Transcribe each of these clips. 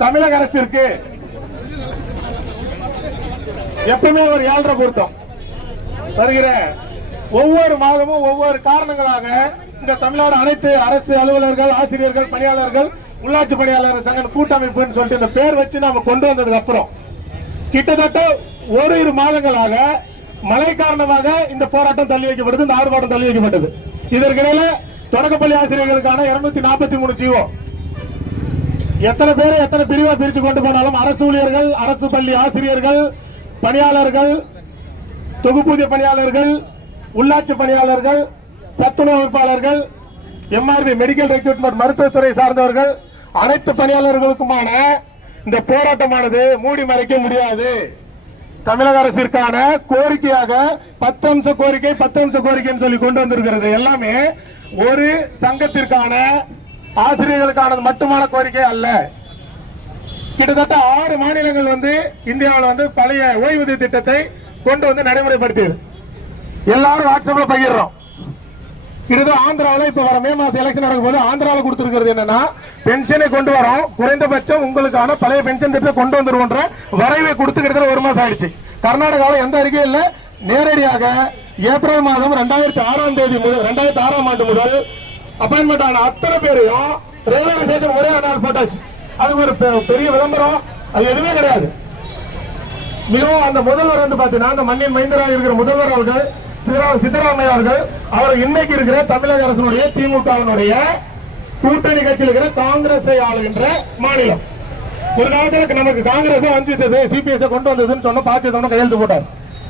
தமிழக அரசிற்கு எப்பவுமே ஒரு ஏழரை பொருத்தம் வருகிற ஒவ்வொரு மாதமும் ஒவ்வொரு காரணங்களாக இந்த தமிழ்நாடு அனைத்து அரசு அலுவலர்கள் ஆசிரியர்கள் பணியாளர்கள் உள்ளாட்சி பணியாளர் சங்க கூட்டமைப்புன்னு சொல்லிட்டு இந்த பேர் வச்சு நாம கொண்டு வந்ததுக்கு அப்புறம் கிட்டத்தட்ட ஒரு இரு மாதங்களாக மழை காரணமாக இந்த போராட்டம் தள்ளி வைக்கப்பட்டது இந்த ஆர்ப்பாட்டம் தள்ளி வைக்கப்பட்டது. இதற்கிடையில தொடக்கப்பள்ளி ஆசிரியர்களுக்கான இருநூத்தி நாற்பத்தி மூணு ஜீவோ எத்தனை பேரை எத்தனை பிரிவா பிரித்து கொண்டு போனாலும் அரசு ஊழியர்கள் அரசு பள்ளி ஆசிரியர்கள் பணியாளர்கள் தொகுப்பூதிய பணியாளர்கள் உள்ளாட்சி பணியாளர்கள் சத்துணவு அமைப்பாளர்கள் எம்ஆர்பி மெடிக்கல் ரெக்ரூட்மெண்ட் மருத்துவத்துறை சார்ந்தவர்கள் அனைத்து பணியாளர்களுக்குமான இந்த போராட்டமானது மூடி மறைக்க முடியாது. தமிழக அரசிற்கான கோரிக்கையாக பத்து அம்ச கோரிக்கை பத்து அம்ச கோரிக்கைன்னு சொல்லி கொண்டு வந்திருக்கிறது. எல்லாமே ஒரு சங்கத்திற்கான ஆசிரியர்களுக்கானது மட்டுமான கோரிக்கை அல்ல. கிட்டத்தட்ட ஆறு மாநிலங்கள் வந்து இந்தியாவில் வந்து பழைய ஓய்வூதிய திட்டத்தை கொண்டு வந்து நடைமுறைப்படுத்தியது. எல்லாரும் வாட்ஸ்அப்ல பகிர்றோம். இதுதான் ஆந்திராவில் இப்ப வர மே மாசம் எலெக்ஷன் நடக்கும்போது ஆந்திராவில் கொடுத்திருக்கிறது என்னன்னா பென்ஷனை கொண்டு வரோம். குறைந்தபட்சம் உங்களுக்கான பழைய பென்ஷன் திட்டத்தை கொண்டு வந்துருவோன்ற வரைவை கொடுத்து ஒரு மாசம் ஆயிடுச்சு. கர்நாடகாவில் எந்த அறிக்கையும் இல்ல. நேரடியாக ஏப்ரல் மாதம் ரெண்டாயிரத்தி ஆறாம் தேதி முதல் ரெண்டாயிரத்தி ஆறாம் ஆண்டு முதல் அப்பாயின்மெண்ட் ஆன அத்தனை பேரையும் ரயில்வே ஸ்டேஷன் ஒரே நாள் போட்டாச்சு. அது ஒரு பெ- பெரிய விளம்பரம். அது எதுவுமே கிடையாது. மிகவும் அந்த முதல்வர் வந்து பாத்தீங்கன்னா அந்த மண்ணின் மைந்தராக இருக்கிற முதல்வர் அவர்கள் சித்தரா- சித்தராமையா அவர்கள் அவர் இன்னைக்கு இருக்கிற தமிழக அரசனுடைய திமுகவினுடைய கூட்டணி கட்சியில் இருக்கிற காங்கிரஸை ஆளுகின்ற மாநிலம். ஒரு காலத்துல நமக்கு காங்கிரஸ் வஞ்சித்தது சிபிஎஸ் கொண்டு வந்ததுன்னு சொன்ன பாத்தியத்தோட கையெழுத்து போட்டார்.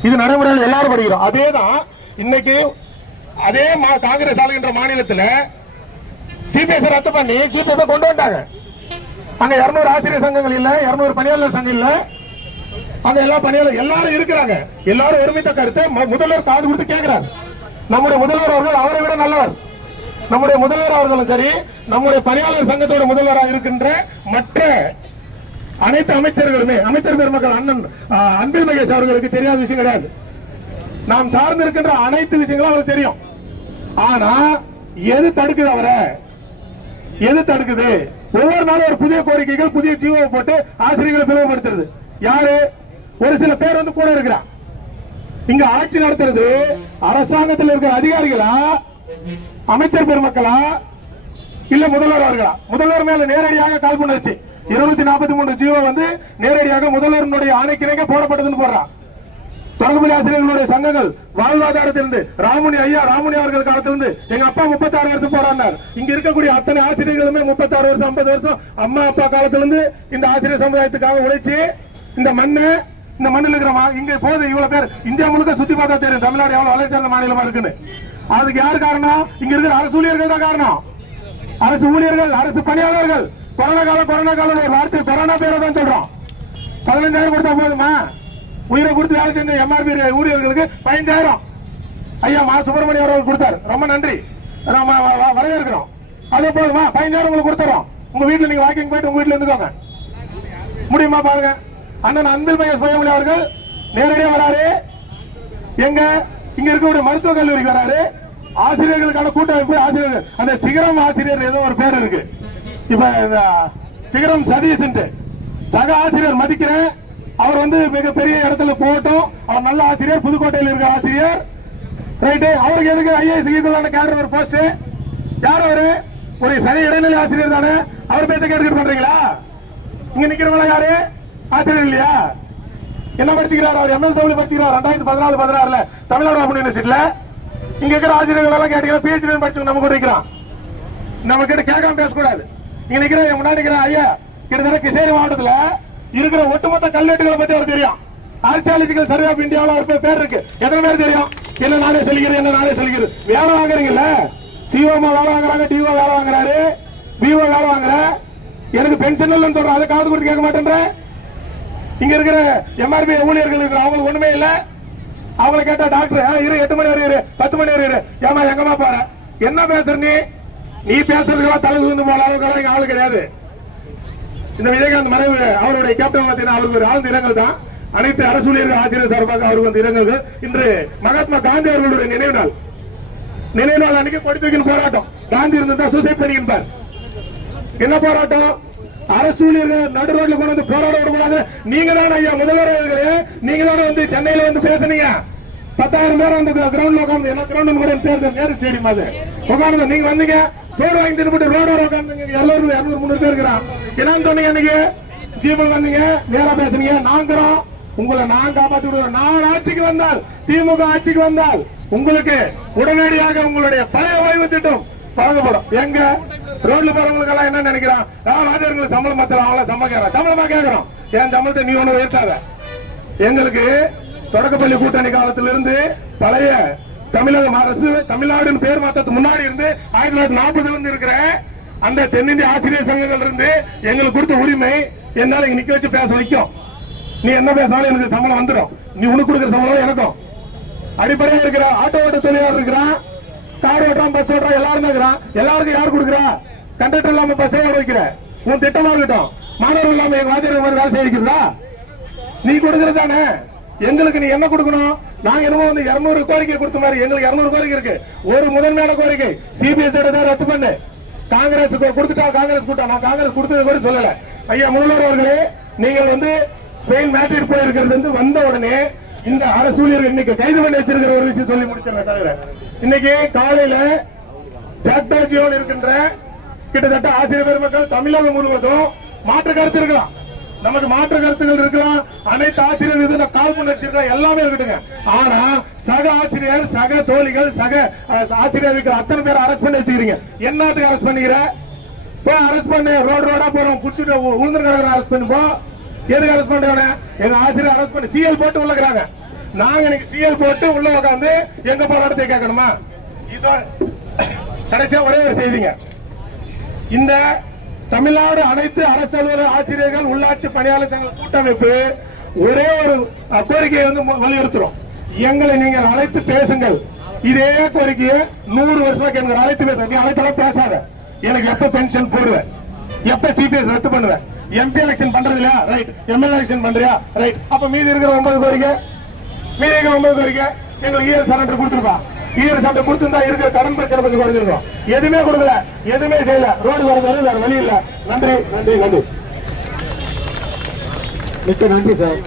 இது நடைமுறையில் எல்லாரும் படிக்கிறோம் அதேதான் இன்னைக்கு அதே மா- காங்கிரஸ் ஆளுகின்ற மாநிலத்துல சிபிஎஸ் ரத்து பண்ணி ஜிபிஎஸ் கொண்டு வந்தாங்க அங்க 200 ஆசிரியர் சங்கங்கள் இல்ல 200 பணியாளர் சங்கம் இல்ல. அங்க எல்லா பணியாளர் எல்லாரும் இருக்கிறாங்க. எல்லாரும் ஒருமித்த கருத்தை முதல்வர் காது கொடுத்து கேட்கிறாங்க நம்முடைய முதல்வர் அவர்கள் அவரை விட நல்லவர். நம்முடைய முதல்வர் அவர்களும் சரி நம்முடைய பணியாளர் சங்கத்தோட முதல்வராக இருக்கின்ற மற்ற அனைத்து அமைச்சர்களுமே அமைச்சர் பெருமக்கள் அண்ணன் அன்பில் மகேஷ் அவர்களுக்கு தெரியாத விஷயம் கிடையாது. நாம் சார்ந்து இருக்கின்ற அனைத்து விஷயங்களும் அவருக்கு தெரியும். ஆனா எது தடுக்குது அவரை? எது தடுக்குது ஒவ்வொரு நாளும் ஒரு புதிய கோரிக்கைகள் புதிய ஜீவோ போட்டு ஆசிரியர்களை பிளவுபடுத்துறது. யாரு? ஒரு சில பேர் வந்து கூட இருக்கிறான் இங்க ஆட்சி நடத்துறது அரசாங்கத்தில் இருக்கிற அதிகாரிகளா? அமைச்சர் பெருமக்களா? இல்ல முதல்வர் அவர்களா? முதல்வர் மேல நேரடியாக கால் பண்ணுச்சு. இருநூத்தி நாற்பத்தி மூணு ஜீவோ வந்து நேரடியாக முதல்வருடைய ஆணைக்கிணங்க போடப்பட்டதுன்னு போடுறான் தொடர்புடைய ஆசிரியர்களுடைய சங்கங்கள் வாழ்வாதாரத்திலிருந்து ராமுனி ஐயா ராமுனி அவர்கள் காலத்திலிருந்து எங்க அப்பா 36 வருஷம் போராடினார். இங்க இருக்கக்கூடிய அத்தனை ஆசிரியர்களுமே 36 வருஷம் 50 வருஷம் அம்மா அப்பா காலத்திலிருந்து இந்த ஆசிரியர் சமுதாயத்துக்காக உழைச்சி இந்த மண்ணு இந்த மண்ணில் இருக்கிற இங்க போது இவ்வளவு பேர். இந்தியா முழுக்க சுத்தி பார்த்தா தெரியும் தமிழ்நாடு எவ்வளவு வளர்ச்சி மாநிலமா இருக்குன்னு. அதுக்கு யார் காரணம்? இங்க இருக்கிற அரசு ஊழியர்கள் தான் காரணம். அரசு ஊழியர்கள் அரசு பணியாளர்கள். கொரோனா காலம் கொரோனா காலம் ஒரு வார்த்தை கொரோனா பேரை தான் சொல்றோம். பதினைஞ்சாயிரம் கொடுத்தா போதுமா? உயிரை கொடுத்து வேலை செஞ்ச எம்ஆர்பி ஊழியர்களுக்கு பதினஞ்சாயிரம் ஐயா மா சுப்பிரமணியம் அவர்கள் கொடுத்தாரு. ரொம்ப நன்றி. நாம வ- வரவேற்கிறோம். அதே போதுமா பதினஞ்சாயிரம் உங்களுக்கு கொடுத்துறோம். உங்க வீட்டுல நீங்க வாக்கிங் போயிட்டு உங்க வீட்டுல இருந்துக்கோங்க. முடியுமா பாருங்க. அண்ணன் அன்பில் மகேஷ் பயமொழி அவர்கள் நேரடியா வராரு. எங்க? இங்க இருக்கக்கூடிய மருத்துவக் கல்லூரிக்கு வராரு. ஆசிரியர்களுக்கான கூட்டமைப்பு ஆசிரியர்கள். அந்த சிகரம் ஆசிரியர் ஏதோ ஒரு பேர் இருக்கு. இப்ப இந்த சிகரம் சதீஷ் சக ஆசிரியர் மதிக்கிறேன். அவர் வந்து மிகப்பெரிய இடத்துல போகட்டும் அவர் நல்ல ஆசிரியர் புதுக்கோட்டையில் இருக்க ஆசிரியர். ரைட்டு அவருக்கு எதுக்கு ஐஏஎஸ் ஈக்குவலான கேரக்டர் ஒரு போஸ்ட் யார் அவரு? ஒரு சனி இடைநிலை ஆசிரியர் தானே. அவர் பேச்ச கேட்டு பண்றீங்களா? இங்க நிக்கிறவங்களா யாரு? ஆசிரியர் இல்லையா? என்ன படிச்சுக்கிறார் அவர்? ML W படிச்சுக்கிறார். ரெண்டாயிரத்தி பதினாலு பதினாறுல தமிழ்நாடு ஓபன் யூனிவர்சிட்டியில இங்க இருக்கிற ஆசிரியர்கள் எல்லாம் கேட்டீங்கன்னா பிஹெச்டி படிச்சவங்க நம்ம கூட இருக்கிறான் நம்ம கிட்ட கேட்காம பேசக்கூடாது. இங்க நிக்கிற என் முன்னாடி நிக்கிற ஐயா கிட்டத்தட்ட கிருஷ்ணகிரி மாவட்டத்துல இருக்கிற ஒட்டுமொத்த கல்வெட்டுகளை பத்தி அவர் தெரியும். ஆர்கியாலஜிக்கல் சர்வே ஆஃப் இந்தியாவில் அவர் பேர் இருக்கு. எத்தனை பேர் தெரியும்? என்ன நானே சொல்லிக்கிறது என்ன நானே சொல்லிக்கிறது வேலை வாங்குறீங்கல்ல? சிஓமா வேலை வாங்குறாங்க டிஓ வேலை வாங்குறாரு. பிஓ வேலை வாங்குற எனக்கு பென்ஷன் இல்லைன்னு சொல்றேன். அதை காது கொடுத்து கேட்க மாட்டேன்றேன் இங்க இருக்கிற எம்ஆர்பி ஊழியர்கள் இருக்கிற அவங்களுக்கு ஒண்ணுமே இல்ல. அவங்களை கேட்டா டாக்டர் இரு எட்டு மணி வரை இரு பத்து மணி வரை இரு. ஏமா எங்கம்மா பாரு என்ன பேசுற நீ? நீ பேசுறதுக்கெல்லாம் தலை தூந்து போல அளவுக்கு எல்லாம் ஆளு கிடையாது. இந்த விஜயகாந்த் மறைவு அவருடைய கேப்டன் அவருக்கு ஒரு ஆழ்ந்த இரங்கல் தான். அனைத்து அரசு ஊழியர்கள் ஆசிரியர் சார்பாக அவருக்கு வந்து இரங்கல்கள். இன்று மகாத்மா காந்தி அவர்களுடைய நினைவு நாள். நினைவு நாள் அன்னைக்கு கொடி போராட்டம். காந்தி இருந்தா சூசைட் பண்ணிக்கின்பார் என்ன போராட்டம்? அரசு ஊழியர்கள் நடு ரோட்ல கொண்டு வந்து போராட விடக்கூடாது. நீங்க தான் ஐயா முதல்வர் அவர்களே. நீங்க தானே வந்து சென்னையில வந்து பேசுனீங்க. பத்தாயிரம் பேர் அந்த கிரவுண்ட்ல உட்காந்து என்ன கிரவுண்ட் கூட பேர் நேரு ஸ்டேடியம் அது. உட்காந்து நீங்க வந்தீங்க. சோறு வாங்கி தின்னுபிட்டு ரோடோட உட்காந்துங்க இருநூறு இருநூறு முன்னூறு பேர் இருக்கிறான் என்னன்னு சொன்னீங்க இன்னைக்கு? ஜீவன் வந்தீங்க. நேரா பேசுனீங்க. நாங்கிறோம். உங்களை நான் காப்பாத்தி விடுறேன் நான் ஆட்சிக்கு வந்தால் திமுக ஆட்சிக்கு வந்தால் உங்களுக்கு உடனடியாக உங்களுடைய பழைய ஓய்வு திட்டம் பழகப்படும் எங்க? ரோட்ல போறவங்களுக்கு எல்லாம் என்ன நினைக்கிறான்? வாத்தியர்களுக்கு சம்பளம் மாத்திரம் அவங்கள சம்பளம் கேட்கறான். சம்பளமா கேட்கறோம். என் சம்பளத்தை நீ ஒண்ணு உயர்த்தாத? எங்களுக்கு தொடக்கப்பள்ளி கூட்டணி காலத்திலிருந்து பழைய தமிழக அரசு தமிழ்நாடுன்னு பேர் மாத்தத்துக்கு முன்னாடி இருந்து ஆயிரத்தி தொள்ளாயிரத்தி நாற்பதுல இருந்து இருக்கிற அந்த தென்னிந்திய ஆசிரியர் சங்கங்கள் இருந்து எங்களுக்கு கொடுத்த உரிமை என்னால இங்க நிக்க வச்சு பேச வைக்கும். நீ என்ன பேசினாலும் எனக்கு சம்பளம் வந்துடும் நீ உனக்கு கொடுக்குற சம்பளம் எனக்கும். அடிப்படையா இருக்கிற ஆட்டோ ஓட்ட தொழிலாளர் இருக்கிறான் கார் ஓட்டுறான் பஸ் ஓட்டுறான் எல்லாரும் இருக்கிறான். எல்லாருக்கும் யார் கொடுக்குறா? கண்டக்டர் இல்லாம பஸ் ஓட வைக்கிற? உன் திட்டமா இருக்கட்டும். மாணவர்கள் இல்லாம எங்க வாத்தியார் மாதிரி வேலை செய்ய வைக்கிறதா? நீ கொடுக்கறது தானே? எங்களுக்கு நீ என்ன கொடுக்கணும்? நாங்க என்னமோ வந்து 200 கோரிக்கை கொடுத்த மாதிரி எங்களுக்கு 200 கோரிக்கை இருக்கு. ஒரு முதன்மையான கோரிக்கை. சிபிஎஸ் ரத்து பண்ணு. காங்கிரஸ் கொடுத்துட்டா காங்கிரஸ் கூட்டா. நான் காங்கிரஸ் கொடுத்தது கூட சொல்லல. ஐயா முதல்வர் அவர்களே நீங்கள் வந்து ஸ்பெயின் மேட்ரிட் போயிருக்கிறது வந்து வந்த உடனே இந்த அரசூழியர்கள் இன்னைக்கு கைது பண்ணி வச்சிருக்கிற ஒரு விஷயம் சொல்லி முடிச்சிருக்க தவிர இன்னைக்கு காலையில ஜாக்டாஜியோடு இருக்கின்ற கிட்டத்தட்ட ஆசிரியர் பெருமக்கள் தமிழகம் முழுவதும் மாற்று கருத்து இருக்கலாம். நமக்கு மாற்று கருத்துகள் இருக்கலாம் அனைத்து ஆசிரியர் இது கால் பண்ண எல்லாமே இருக்கட்டுங்க. ஆனா சக ஆசிரியர் சக தோழிகள் சக ஆசிரியர் இருக்கிற அத்தனை பேர் அரெஸ்ட் பண்ணி வச்சுக்கிறீங்க. என்னத்துக்கு அரெஸ்ட் பண்ணிக்கிற? போய் அரெஸ்ட் பண்ணு. ரோடு ரோடா போறோம். குடிச்சிட்டு உளுந்து கிடக்குற அரெஸ்ட் பண்ணி போ. எதுக்கு அரெஸ்ட் பண்றவன? எங்க ஆசிரியர் அரெஸ்ட் பண்ணி சிஎல் போட்டு உள்ளக்கிறாங்க நாங்க இன்னைக்கு சிஎல் போட்டு உள்ள உட்காந்து எங்க போராட்டத்தை கேட்கணுமா? இதோ கடைசியா ஒரே ஒரு செய்திங்க. இந்த தமிழ்நாடு அனைத்து அரசு அலுவலக ஆசிரியர்கள் உள்ளாட்சி பணியாளர் சங்க கூட்டமைப்பு ஒரே ஒரு கோரிக்கையை வந்து வலியுறுத்துறோம். எங்களை நீங்கள் அழைத்து பேசுங்கள். இதே கோரிக்கையை நூறு வருஷமா கேட்க அழைத்து பேச நீ அழைத்தெல்லாம் பேசாத. எனக்கு எப்ப பென்ஷன் போடுவேன்? எப்ப சிபிஎஸ் ரத்து பண்ணுவேன்? எம்பி எலெக்ஷன் பண்றது இல்லையா ரைட் எம்எல்ஏ எலெக்ஷன் பண்றியா? ரைட் அப்ப மீதி இருக்கிற ஒன்பது கோரிக்கை மீதி இருக்கிற ஒன்பது கோரிக்கை எங்களுக்கு ஈரல் சரண்டர் கொடுத்துருப்பா இஎல் சரண்டர் கொடுத்திருந்தா இருக்கிற கடன் பிரச்சனை கொஞ்சம் குறைஞ்சிருக்கும். எதுவுமே கொடுக்கல. எதுவுமே செய்யல. ரோடு வரது வேற வழி இல்ல. நன்றி நன்றி நன்றி. மிக்க நன்றி சார்.